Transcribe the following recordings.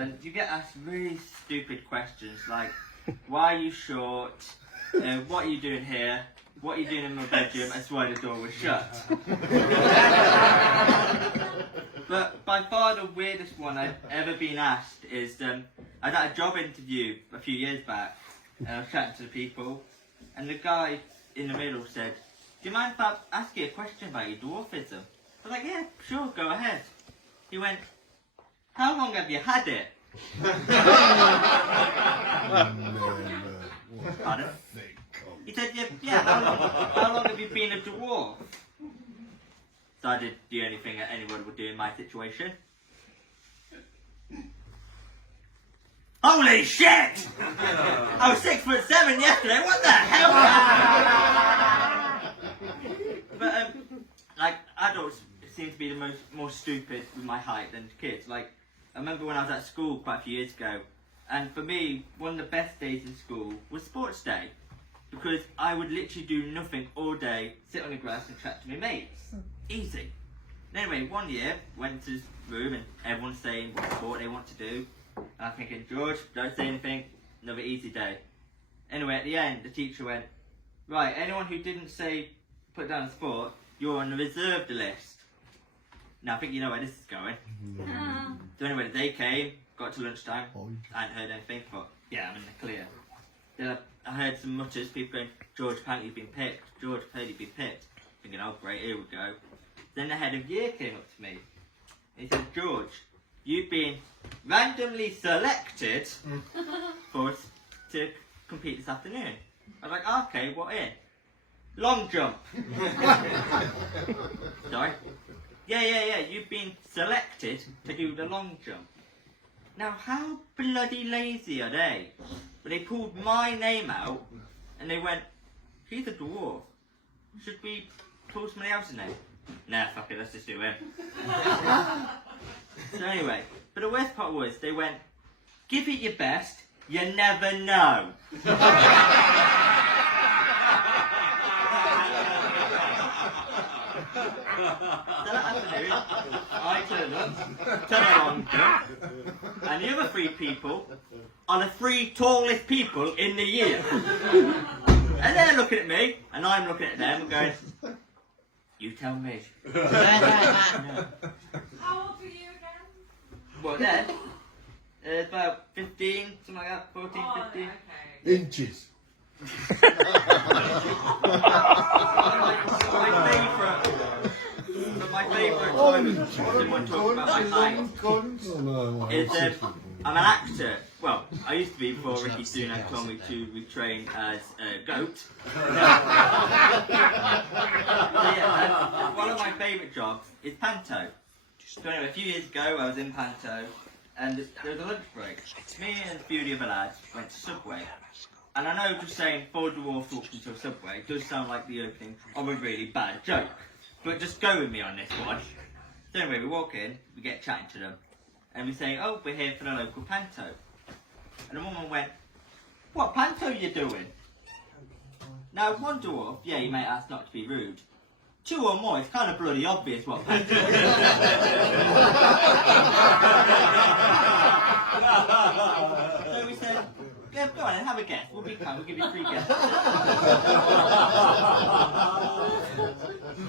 and you get asked really stupid questions like, why are you short? What are you doing here? What are you doing in my bedroom? That's why the door was shut. But by far the weirdest one I've ever been asked is, I was at a job interview a few years back, and I was chatting to the people, and the guy in the middle said, do you mind if I ask you a question about your dwarfism? I was like, yeah, sure, go ahead. He went, how long have you had it? Pardon? He said, yeah, how long have you been a dwarf? So I did the only thing that anyone would do in my situation. Holy shit! I was 6'7" yesterday, what the hell? But, like, adults seem to be the more stupid with my height than kids. Like, I remember when I was at school quite a few years ago, and for me, one of the best days in school was sports day. Because I would literally do nothing all day, sit on the grass and chat to my mates. Easy. And anyway, one year, went to his room and everyone's saying what sport they want to do. And I'm thinking, George, don't say anything, another easy day. Anyway, at the end, the teacher went, right, anyone who didn't say put down a sport, you're on the reserved list. Now I think you know where this is going. So anyway, the day came, got to lunchtime, I hadn't heard anything, but yeah, I'm in the clear. Then I heard some mutters, people going, George, apparently you've been picked. George, apparently you've been picked. Thinking, oh great, here we go. Then the head of year came up to me. And he said, George, you've been randomly selected to compete this afternoon. I was like, okay, what in? Long jump. Sorry? Yeah, you've been selected to do the long jump. Now, how bloody lazy are they? But they pulled my name out and they went, he's a dwarf. Should we pull somebody else's name? Nah, fuck it, let's just do him. So anyway, but the worst part was they went, give it your best, you never know. So that afternoon, I turned up, turned on jump, and the other three people are the three tallest people in the year. And they're looking at me, and I'm looking at them and going, you tell me. How old were you again? Well then, about 15, something like that, 14, 15. Okay. Inches. My favourite time someone talks about my height is I'm an actor. Well, I used to be before Ricky Sunak told me to retrain as a goat. One of my favourite jobs is Panto. So anyway, a few years ago I was in Panto and there was a lunch break. Me and a few of the other lads went to Subway. And I know just saying 4 dwarfs walked into a Subway does sound like the opening of a really bad joke. But just go with me on this one. So anyway, we walk in, we get chatting to them. And we say, oh, we're here for the local Panto. And the woman went, what Panto are you doing? Now, one dwarf, yeah, you might ask not to be rude. 2 or more, it's kind of bloody obvious what Panto is. So we said, yeah, go on and have a guess. We'll be kind, we'll give you 3 guesses.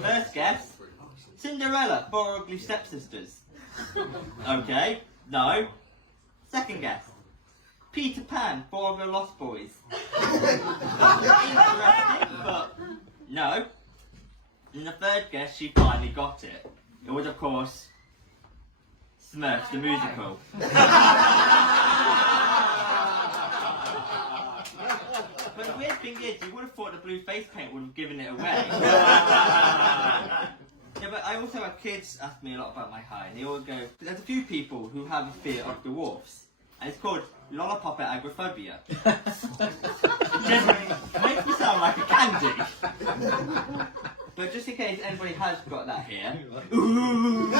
First guess, Cinderella, 4 ugly stepsisters. Okay, no. Second guess, Peter Pan, 4 of the Lost Boys. Interesting, but no. And the third guess, she finally got it. It was, of course, Smurfs the musical. But the weird thing is, you would have thought the blue face paint would have given it away. Yeah, but I also have kids ask me a lot about my height, and they all go, there's a few people who have a fear of dwarfs, and it's called lollipop agoraphobia. It just makes me sound like a candy. But just in case anybody has got that here, ooh.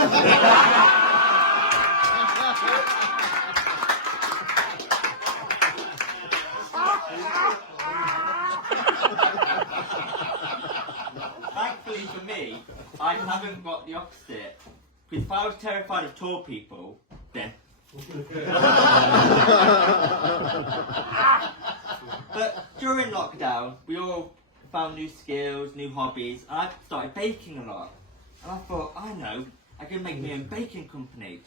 Thankfully for me, I haven't got the opposite. Because if I was terrified of tall people, then But during lockdown, we all found new skills, new hobbies, and I started baking a lot. And I thought, I know, I can make my own baking company.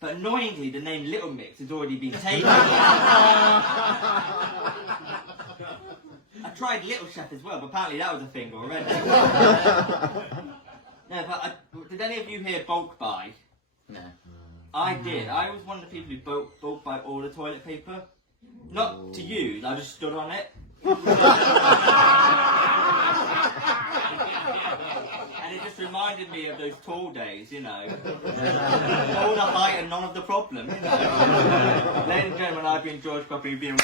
But annoyingly, the name Little Mix has already been taken. I tried Little Chef as well, but apparently that was a thing already. No, but did any of you hear bulk buy? No. I did. I was one of the people who bulk buy all the toilet paper. Not to use, I just stood on it. And it just reminded me of those tall days, you know. All the height and none of the problem, you know. Ladies and gentlemen, I've been George Coppen, being